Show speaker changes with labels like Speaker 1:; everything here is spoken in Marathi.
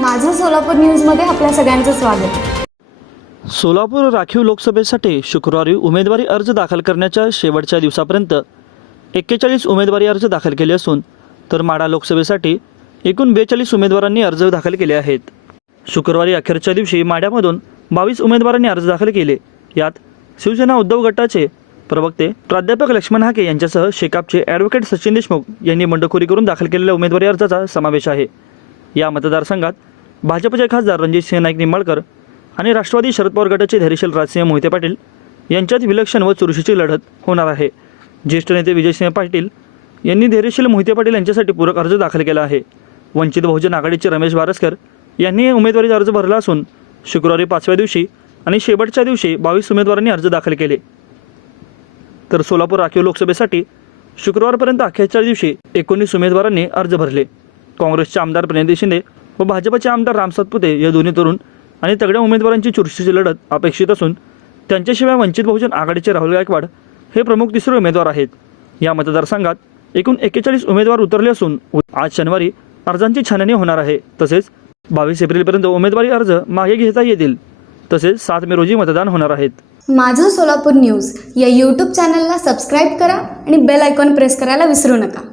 Speaker 1: माझं सोलापूर न्यूजमध्ये आपल्या सगळ्यांचं स्वागत.
Speaker 2: सोलापूर राखीव लोकसभेसाठी शुक्रवारी उमेदवारी अर्ज दाखल करण्याच्या शेवटच्या दिवसापर्यंत एक्केचाळीस उमेदवारी अर्ज दाखल केले असून तर माडा लोकसभेसाठी एकूण बेचाळीस उमेदवारांनी अर्ज दाखल केले आहेत. शुक्रवारी अखेरच्या दिवशी माड्यामधून बावीस उमेदवारांनी अर्ज दाखल केले. यात शिवसेना उद्धव गटाचे प्रवक्ते प्राध्यापक लक्ष्मण हाके यांच्यासह शेकापचे ॲडव्होकेट सचिन देशमुख यांनी बंडखोरी करून दाखल केलेल्या उमेदवारी अर्जाचा समावेश आहे. या मतदारसंघात भाजपचे खासदार रणजितसिंह नाईक निंबाळकर आणि राष्ट्रवादी शरद पवार गटाचे धैर्यशील राजसिंह मोहिते पाटील यांच्यात विलक्षण व चुरशीची लढत होणार आहे. ज्येष्ठ नेते विजयसिंह पाटील यांनी धैर्यशील मोहिते पाटील यांच्यासाठी पूरक अर्ज दाखल केला आहे. वंचित बहुजन आघाडीचे रमेश बारसकर यांनी उमेदवारी अर्ज भरला असून शुक्रवारी पाचव्या दिवशी आणि शेवटच्या दिवशी बावीस उमेदवारांनी अर्ज दाखल केले. तर सोलापूर राखीव लोकसभेसाठी शुक्रवारपर्यंत अखेरच्या दिवशी एकोणीस उमेदवारांनी अर्ज भरले. काँग्रेसचे आमदार प्रणिती शिंदे व भाजपचे आमदार राम सातपुते या दोन्ही तरुण आणि तगड्या उमेदवारांची चुरशीची लढत अपेक्षित असून त्यांच्याशिवाय वंचित बहुजन आघाडीचे राहुल गायकवाड हे प्रमुख तिसरे उमेदवार आहेत. या मतदारसंघात एकूण एक्केचाळीस उमेदवार उतरले असून आज शनिवारी अर्जांची छाननी होणार आहे. तसेच बावीस एप्रिलपर्यंत उमेदवारी अर्ज मागे घेता येतील. तसेच सात मे रोजी मतदान होणार आहेत.
Speaker 1: माझं सोलापूर न्यूज या यूट्यूब चॅनलला सबस्क्राईब करा आणि बेल आयकॉन प्रेस करायला विसरू नका.